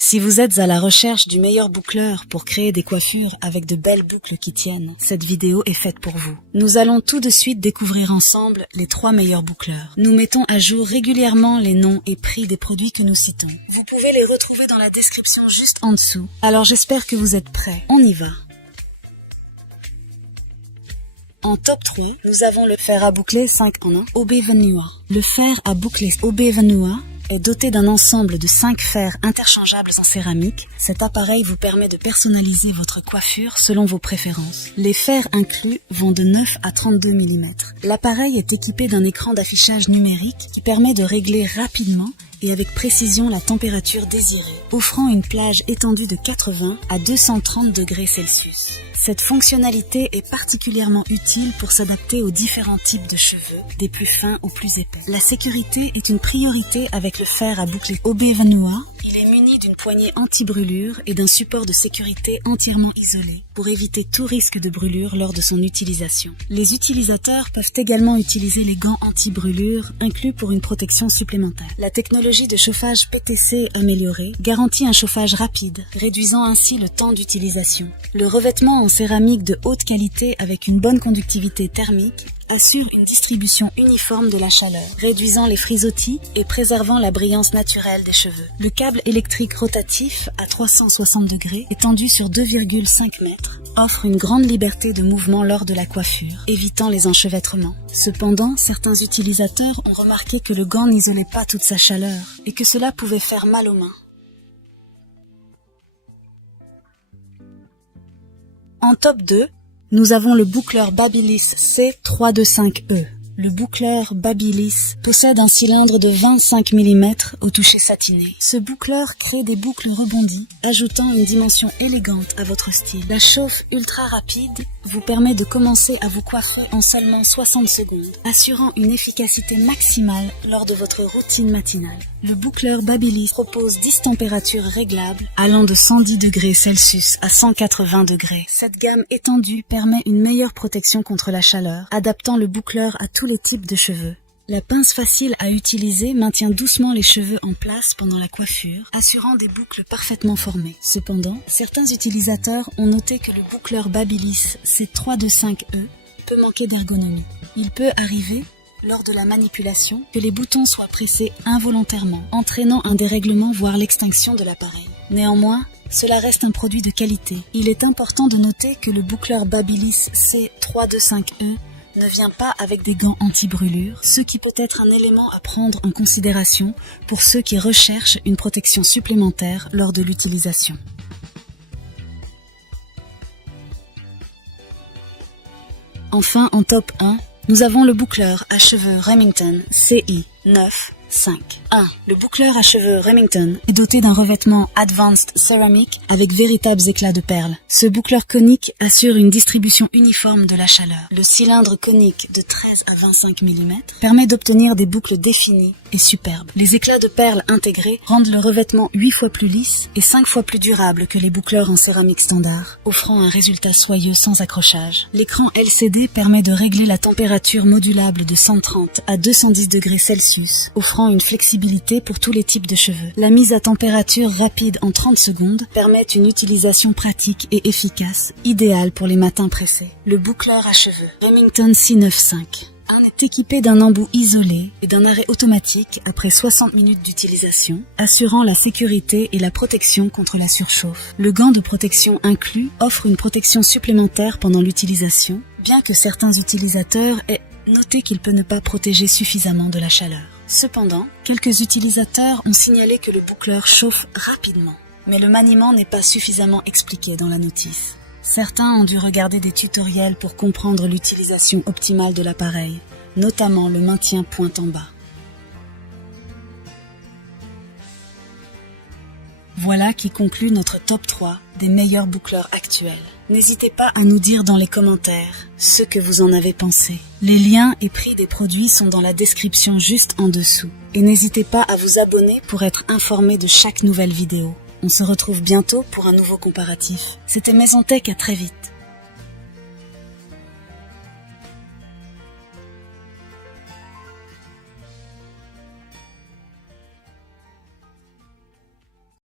Si vous êtes à la recherche du meilleur boucleur pour créer des coiffures avec de belles boucles qui tiennent, cette vidéo est faite pour vous. Nous allons tout de suite découvrir ensemble les 3 meilleurs boucleurs. Nous mettons à jour régulièrement les noms et prix des produits que nous citons. Vous pouvez les retrouver dans la description juste en dessous. Alors j'espère que vous êtes prêts. On y va. En top 3, nous avons le fer à boucler 5 en 1 OB Vanua. Le fer à boucler OB Vanua est doté d'un ensemble de 5 fers interchangeables en céramique. Cet appareil vous permet de personnaliser votre coiffure selon vos préférences. Les fers inclus vont de 9 à 32 mm. L'appareil est équipé d'un écran d'affichage numérique qui permet de régler rapidement et avec précision la température désirée, offrant une plage étendue de 80 à 230 degrés Celsius. Cette fonctionnalité est particulièrement utile pour s'adapter aux différents types de cheveux, des plus fins aux plus épais. La sécurité est une priorité avec le fer à boucler OB Vanua. Il est muni d'une poignée anti-brûlure et d'un support de sécurité entièrement isolé pour éviter tout risque de brûlure lors de son utilisation. Les utilisateurs peuvent également utiliser les gants anti-brûlure inclus pour une protection supplémentaire. La technologie de chauffage PTC améliorée garantit un chauffage rapide, réduisant ainsi le temps d'utilisation. Le revêtement en céramique de haute qualité avec une bonne conductivité thermique assure une distribution uniforme de la chaleur, réduisant les frisottis et préservant la brillance naturelle des cheveux. Le câble électrique rotatif à 360 degrés, étendu sur 2,5 mètres, offre une grande liberté de mouvement lors de la coiffure, évitant les enchevêtrements. Cependant, certains utilisateurs ont remarqué que le gant n'isolait pas toute sa chaleur et que cela pouvait faire mal aux mains. En top 2, nous avons le boucleur Babyliss C325E. Le boucleur Babyliss possède un cylindre de 25 mm au toucher satiné. Ce boucleur crée des boucles rebondies, ajoutant une dimension élégante à votre style. La chauffe ultra rapide vous permet de commencer à vous coiffer en seulement 60 secondes, assurant une efficacité maximale lors de votre routine matinale. Le boucleur Babyliss propose 10 températures réglables allant de 110 degrés Celsius à 180 degrés. Cette gamme étendue permet une meilleure protection contre la chaleur, adaptant le boucleur à tous les types de cheveux. La pince facile à utiliser maintient doucement les cheveux en place pendant la coiffure, assurant des boucles parfaitement formées. Cependant, certains utilisateurs ont noté que le boucleur Babyliss C325E peut manquer d'ergonomie. Il peut arriver, lors de la manipulation, que les boutons soient pressés involontairement, entraînant un dérèglement voire l'extinction de l'appareil. Néanmoins, cela reste un produit de qualité. Il est important de noter que le boucleur Babyliss C325E ne vient pas avec des gants anti-brûlure, ce qui peut être un élément à prendre en considération pour ceux qui recherchent une protection supplémentaire lors de l'utilisation. Enfin, en top 1, nous avons le boucleur à cheveux Remington CI951. Le boucleur à cheveux Remington est doté d'un revêtement Advanced Ceramic avec véritables éclats de perles. Ce boucleur conique assure une distribution uniforme de la chaleur. Le cylindre conique de 13 à 25 mm permet d'obtenir des boucles définies et superbes. Les éclats de perles intégrés rendent le revêtement 8 fois plus lisse et 5 fois plus durable que les boucleurs en céramique standard, offrant un résultat soyeux sans accrochage. L'écran LCD permet de régler la température modulable de 130 à 210 degrés Celsius, offrant une flexibilité pour tous les types de cheveux. La mise à température rapide en 30 secondes permet une utilisation pratique et efficace, idéale pour les matins pressés. Le boucleur à cheveux Remington C95 est équipé d'un embout isolé et d'un arrêt automatique après 60 minutes d'utilisation, assurant la sécurité et la protection contre la surchauffe. Le gant de protection inclus offre une protection supplémentaire pendant l'utilisation, bien que certains utilisateurs aient noté qu'il peut ne pas protéger suffisamment de la chaleur. Cependant, quelques utilisateurs ont signalé que le boucleur chauffe rapidement, mais le maniement n'est pas suffisamment expliqué dans la notice. Certains ont dû regarder des tutoriels pour comprendre l'utilisation optimale de l'appareil, notamment le maintien pointe en bas. Voilà qui conclut notre top 3 des meilleurs boucleurs actuels. N'hésitez pas à nous dire dans les commentaires ce que vous en avez pensé. Les liens et prix des produits sont dans la description juste en dessous. Et n'hésitez pas à vous abonner pour être informé de chaque nouvelle vidéo. On se retrouve bientôt pour un nouveau comparatif. C'était Maison Tech, à très vite.